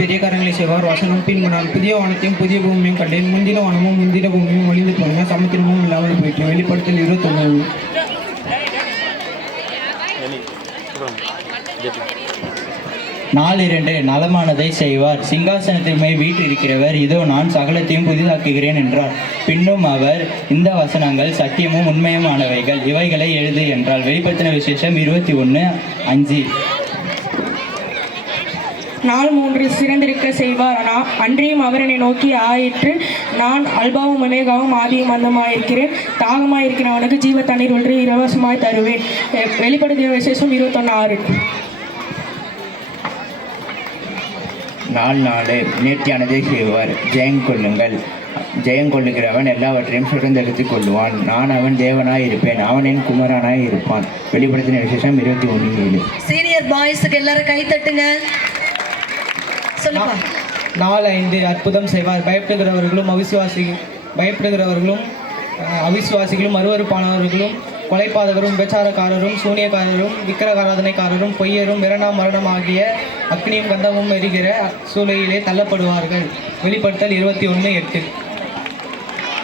பெரிய காரியங்களை செய்வார். வசனம் பின்பு நான் புதிய வானத்தையும் புதிய பூமியும் கண்டேன். முந்தின வானமும் முந்தின பூமியும் ஒளிந்து போன சமுத்திரமும் இல்லாமல் போயிற்று. வெளிப்படுத்தல் 21. 4:2 நலமானதை செய்வார், சிங்காசனத்தில் மேல் வீற்றிருக்கிறவர், இதோ நான் சகலத்தையும் புதிதாக்குகிறேன் என்றார். பின்னும் அவர், இந்த வசனங்கள் சத்தியமும் உண்மையுமானவைகள், இவைகளை எழுது என்றார். வெளிப்படுத்தின விசேஷம் 21:5. 4:3 சிறந்திருக்க செய்வார். அன்றியும் அவர் என்னை நோக்கி ஆயிற்று, நான் அல்பாவும் ஒமேகாவும் ஆதியும் அந்தமாயிருக்கிறேன். தாகமாயிருக்கிறவனுக்கு ஜீவ தண்ணீர் ஒன்று இலவசமாய் தருவேன். வெளிப்படுத்தின விசேஷம் 21:6. 4:4 நேர்த்தியானதை செய்வார். ஜெயங்கொள்ளுங்கள், ஜெயங்கொள்ளுகிறவன் எல்லாவற்றையும் சுதந்திரத்துக் கொள்ளுவான். நான் அவன் தேவனாய் இருப்பேன், அவன் என் குமாரனாய் இருப்பான். வெளிப்படுத்தின விசேஷம் 21:7. சீனியர் பாய்ஸுக்கு எல்லாரும் கை தட்டுங்க. சொல்லுப்பா. 4:5 அற்புதம் செய்வார். பயப்படுகிறவர்களும் அவிசுவாசிகளும் அருவருப்பானவர்களும் கொலைபாதகரும் விபச்சாரக்காரரும் சூனியக்காரரும் விக்கிரகாராதனைக்காரரும் பொய்யரும் இரண்டாம் மரணம் ஆகிய அக்னியும் கந்தமும் எரிகிற சூளையிலே தள்ளப்படுவார்கள். வெளிப்படுத்தல் 21:8.